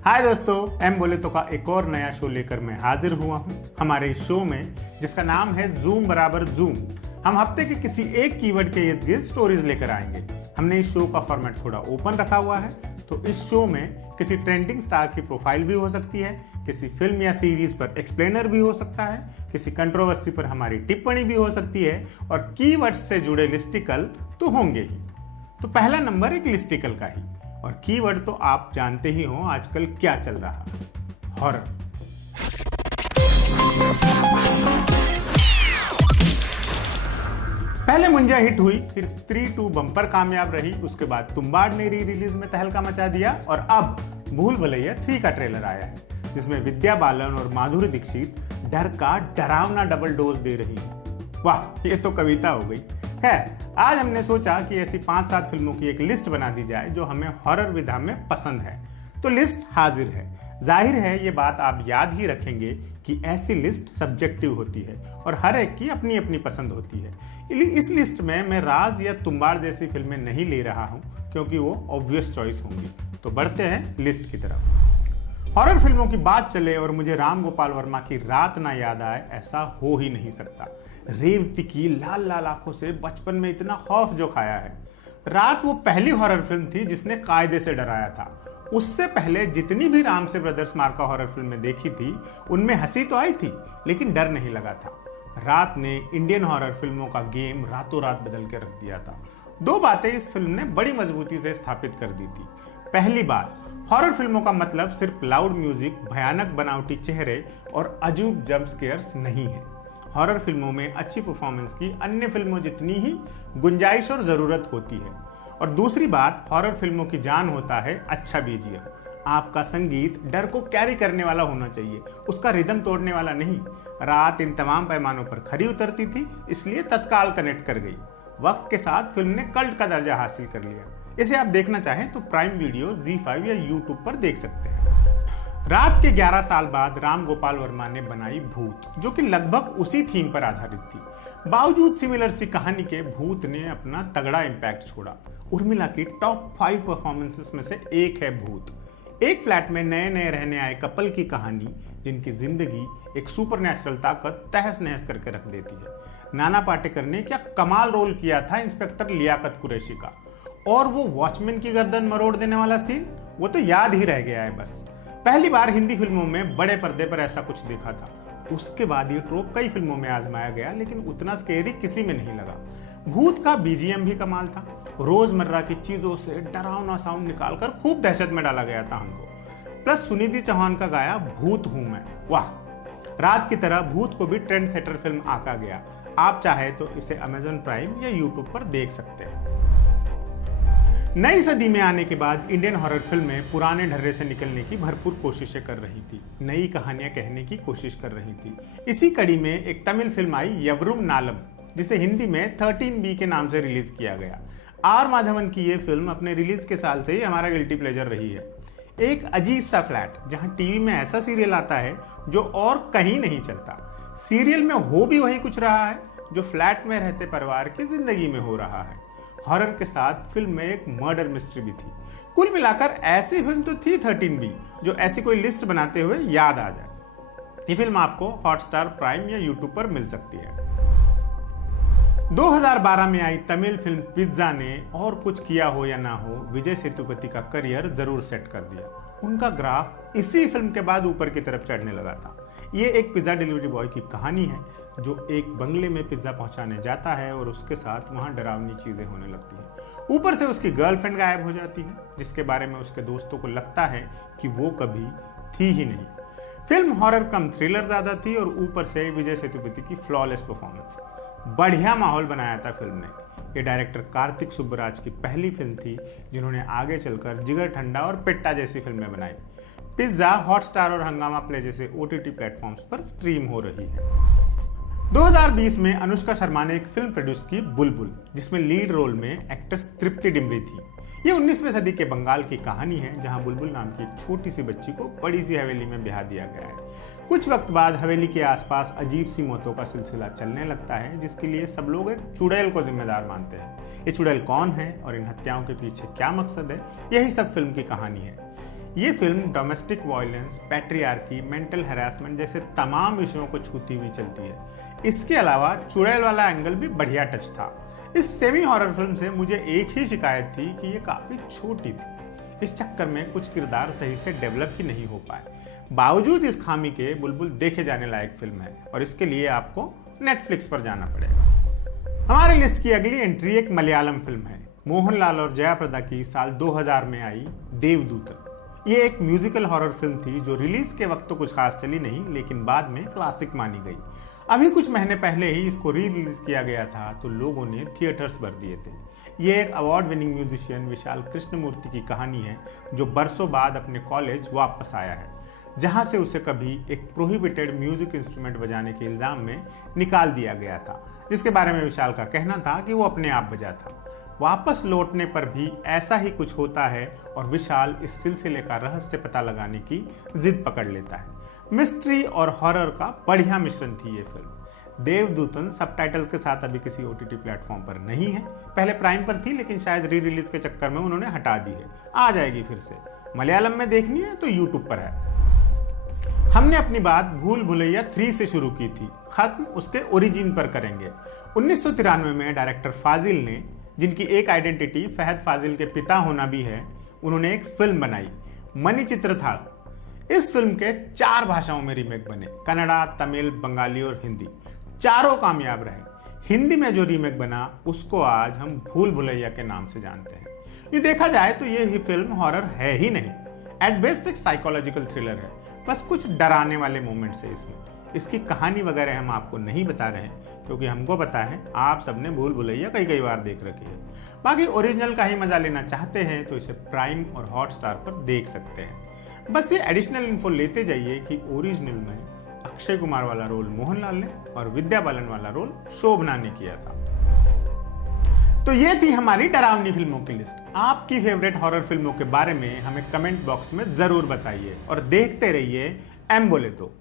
हाय दोस्तों, एम बोले तो का एक और नया शो लेकर मैं हाजिर हुआ हूँ। हमारे इस शो में, जिसका नाम है जूम बराबर जूम, हम हफ्ते के किसी एक कीवर्ड के इर्द गिर्द स्टोरीज लेकर आएंगे। हमने इस शो का फॉर्मेट थोड़ा ओपन रखा हुआ है, तो इस शो में किसी ट्रेंडिंग स्टार की प्रोफाइल भी हो सकती है, किसी फिल्म या सीरीज पर एक्सप्लेनर भी हो सकता है, किसी कंट्रोवर्सी पर हमारी टिप्पणी भी हो सकती है, और कीवर्ड्स से जुड़े लिस्टिकल तो होंगे ही। तो पहला नंबर एक लिस्टिकल का ही, और कीवर्ड तो आप जानते ही हो आजकल क्या चल रहा है, हॉरर। पहले मुंजा हिट हुई, फिर स्त्री 2 बम्पर कामयाब रही, उसके बाद तुम्बाड़ ने री रिलीज में तहलका मचा दिया, और अब भूल भुलैया 3 का ट्रेलर आया है, जिसमें विद्या बालन और माधुरी दीक्षित डर का डरावना डबल डोज दे रही है। वाह, ये तो कविता हो गई है। आज हमने सोचा कि ऐसी 5-7 फिल्मों की एक लिस्ट बना दी जाए जो हमें हॉरर विधा में पसंद है। तो लिस्ट हाजिर है। जाहिर है ये बात आप याद ही रखेंगे कि ऐसी लिस्ट सब्जेक्टिव होती है और हर एक की अपनी अपनी पसंद होती है। इस लिस्ट में मैं राज या तुम्बाड़ जैसी फिल्में नहीं ले रहा हूं, क्योंकि वो ऑब्वियस चॉइस होंगी। तो बढ़ते हैं लिस्ट की तरफ। हॉरर फिल्मों की बात चले और मुझे राम गोपाल वर्मा की रात ना याद आए, ऐसा हो ही नहीं सकता। रेवती की लाल लाल आंखों से बचपन में इतना खौफ जो खाया है। रात वो पहली हॉरर फिल्म थी जिसने कायदे से डराया था। उससे पहले जितनी भी राम से ब्रदर्स मार्का हॉरर फिल्में देखी थी, उनमें हंसी तो आई थी, लेकिन डर नहीं लगा था। रात ने इंडियन हॉरर फिल्मों का गेम रातों रात बदल के रख दिया था। 2 बातें इस फिल्म ने बड़ी मजबूती से स्थापित कर दी थी। पहली बात, हॉरर फिल्मों का मतलब सिर्फ लाउड म्यूजिक, भयानक बनावटी चेहरे और अजूब जंप स्केयर्स नहीं है। हॉरर फिल्मों में अच्छी परफॉर्मेंस की अन्य फिल्मों जितनी ही गुंजाइश और जरूरत होती है। और दूसरी बात, हॉरर फिल्मों की जान होता है अच्छा बीजीएम। आपका संगीत डर को कैरी करने वाला होना चाहिए, उसका रिदम तोड़ने वाला नहीं। रात इन तमाम पैमानों पर खरी उतरती थी, इसलिए तत्काल कनेक्ट कर गई। वक्त के साथ फिल्म ने कल्ट का दर्जा हासिल कर लिया। इसे आप देखना चाहें तो प्राइम वीडियो, ZEE5 या यूट्यूब पर देख सकते हैं। रात के 11 साल बाद राम गोपाल वर्मा ने बनाई भूत, जो कि लगभग उसी थीम पर आधारित थी। बावजूद सिमिलर सी कहानी के, भूत ने अपना तगड़ा इम्पैक्ट छोड़ा। उर्मिला की टॉप 5 परफॉर्मेंसेस में से एक है भूत। एक फ्लैट में नए नए रहने आए कपल की कहानी, जिनकी जिंदगी एक सुपरनैचुरल ताकत तहस नहस करके रख देती है। नाना पाटेकर ने क्या कमाल रोल किया था इंस्पेक्टर लियाकत कुरैशी का, और वो वॉचमैन की गर्दन मरोड़ देने वाला सीन, वो तो याद ही रह गया है बस। पहली बार हिंदी फिल्मों में बड़े पर्दे पर ऐसा कुछ देखा था। उसके बाद ये ट्रोप कई फिल्मों में आजमाया गया, लेकिन उतना स्केरी किसी में नहीं लगा। भूत का बीजीएम भी कमाल था। रोजमर्रा की चीजों से डरावना साउंड निकालकर खूब दहशत में डाला गया था हमको। प्लस सुनिधि चौहान का गाया भूत हूं मैं, वाह। रात की तरह भूत को भी ट्रेंड सेटर फिल्म आंका गया। आप चाहे तो इसे अमेजॉन प्राइम या यूट्यूब पर देख सकते हैं। नई सदी में आने के बाद इंडियन हॉरर फिल्में पुराने ढर्रे से निकलने की भरपूर कोशिशें कर रही थी, नई कहानियां कहने की कोशिश कर रही थी। इसी कड़ी में एक तमिल फिल्म आई यवरुम नालम, जिसे हिंदी में 13B के नाम से रिलीज किया गया। आर माधवन की ये फिल्म अपने रिलीज के साल से ही हमारा गिल्टी प्लेजर रही है। एक अजीब सा फ्लैट, जहां टीवी में ऐसा सीरियल आता है जो और कहीं नहीं चलता। सीरियल में हो भी वही कुछ रहा है जो फ्लैट में रहते परिवार की जिंदगी में हो रहा है। हॉरर के साथ फिल्म में एक मर्डर मिस्ट्री भी थी। कुल मिलाकर ऐसी फिल्म तो थी 13B, जो ऐसी कोई लिस्ट बनाते हुए याद आ जाए। ये फिल्म आपको हॉटस्टार, प्राइम या यूट्यूब पर मिल सकती है। 2012 में आई तमिल फिल्म पिज्जा ने, और कुछ किया हो या ना हो, विजय सेतुपति का करियर जरूर सेट कर दिया। उनका ग्राफ इसी फिल्म के बाद ऊपर की तरफ चढ़ने लगा था। ये एक पिज्जा डिलीवरी बॉय की कहानी है जो एक बंगले में पिज्जा पहुंचाने जाता है और उसके साथ वहां डरावनी चीजें होने लगती हैं। ऊपर से उसकी गर्लफ्रेंड गायब हो जाती है, जिसके बारे में उसके दोस्तों को लगता है कि वो कभी थी ही नहीं। फिल्म हॉरर कम थ्रिलर ज्यादा थी, और ऊपर से विजय सेतुपति की फ्लॉलेस परफॉर्मेंस। बढ़िया माहौल बनाया था फिल्म ने। ये डायरेक्टर कार्तिक सुब्बराज की पहली फिल्म थी जिन्होंने आगे चलकर जिगर ठंडा और पिट्टा जैसी फिल्में बनाई। पिज्जा हॉटस्टार और हंगामा प्ले जैसे OTT प्लेटफॉर्म्स पर स्ट्रीम हो रही है। 2020 में अनुष्का शर्मा ने एक फिल्म प्रोड्यूस की, बुलबुल, जिसमें लीड रोल में एक्ट्रेस तृप्ति डिमरी थी। ये 19वीं सदी के बंगाल की कहानी है, जहां बुलबुल नाम की एक छोटी सी बच्ची को बड़ी सी हवेली में ब्याह दिया गया है। कुछ वक्त बाद हवेली के आसपास अजीब सी मौतों का सिलसिला चलने लगता है, जिसके लिए सब लोग एक चुड़ैल को जिम्मेदार मानते हैं। ये चुड़ैल कौन है और इन हत्याओं के पीछे क्या मकसद है, यही सब फिल्म की कहानी है। ये film domestic violence, patriarchy, mental harassment जैसे तमाम विषयों को छूती हुई चलती है। इसके अलावा चुड़ैल वाला एंगल भी बढ़िया टच था। इस सेमी हॉरर फिल्म से मुझे एक ही शिकायत थी कि ये काफी छोटी थी। इस चक्कर में कुछ किरदार सही से डेवलप ही नहीं हो पाए। बावजूद इस खामी के बुलबुल देखे जाने लायक फिल्म है और इसके लिए आपको नेटफ्लिक्स पर जाना पड़ेगा। हमारी लिस्ट की अगली एंट्री एक मलयालम फिल्म है। मोहनलाल और जयाप्रदा की साल 2000 में आई देवदूतन। ये एक म्यूजिकल हॉरर फिल्म थी जो रिलीज के वक्त तो कुछ खास चली नहीं, लेकिन बाद में क्लासिक मानी गई। अभी कुछ महीने पहले ही इसको री रिलीज किया गया था तो लोगों ने थिएटर्स भर दिए थे। ये एक अवार्ड विनिंग म्यूजिशियन विशाल कृष्णमूर्ति की कहानी है जो बरसों बाद अपने कॉलेज वापस आया है, जहां से उसे कभी एक प्रोहिबिटेड म्यूजिक इंस्ट्रूमेंट बजाने के इल्जाम में निकाल दिया गया था, जिसके बारे में विशाल का कहना था कि वो अपने आप बजा था। वापस लौटने पर भी ऐसा ही कुछ होता है और विशाल इस सिलसिले का रहस्य पता लगाने की जिद पकड़ लेता है। मिस्ट्री और हॉरर का बढ़िया मिश्रण थी ये फिल्म। देवदूतन सबटाइटल के साथ अभी किसी ओटीटी प्लेटफॉर्म पर नहीं है। पहले प्राइम पर थी लेकिन शायद री रिलीज के चक्कर में उन्होंने हटा दी है। आ जाएगी फिर से। मलयालम में देखनी है तो यूट्यूब पर है। हमने अपनी बात भूल भुलैया 3 से शुरू की थी, खत्म उसके ओरिजिन पर करेंगे। 1993 में डायरेक्टर फाजिल ने, जिनकी एक आइडेंटिटी फहद फाजिल के पिता होना भी है, उन्होंने एक फिल्म बनाई मणिचित्रताल। इस फिल्म के 4 भाषाओं में रीमेक बने, कन्नड़ा, तमिल, बंगाली और हिंदी। चारों कामयाब रहे। हिंदी में जो रीमेक बना उसको आज हम भूल भुलैया के नाम से जानते हैं। ये देखा जाए तो ये फिल्म हॉरर है ही नहीं, एट बेस्ट एक साइकोलॉजिकल थ्रिलर है। बस कुछ डराने वाले मोमेंट्स है इसमें। इसकी कहानी वगैरह हम आपको नहीं बता रहे हैं क्योंकि हमको पता है आप सबने भूल भुलैया कई बार देख रखी है। बाकी ओरिजिनल का ही मजा लेना चाहते हैं तो इसे प्राइम और हॉटस्टार पर देख सकते हैं। बस ये एडिशनल इन्फो लेते जाइए कि ओरिजिनल में अक्षय कुमार वाला रोल मोहनलाल ने और विद्या बालन वाला रोल शोभना ने किया था। तो ये थी हमारी डरावनी फिल्मों की लिस्ट। आपकी फेवरेट हॉरर फिल्मों के बारे में हमें कमेंट बॉक्स में जरूर बताइए और देखते रहिए एम बोले तो।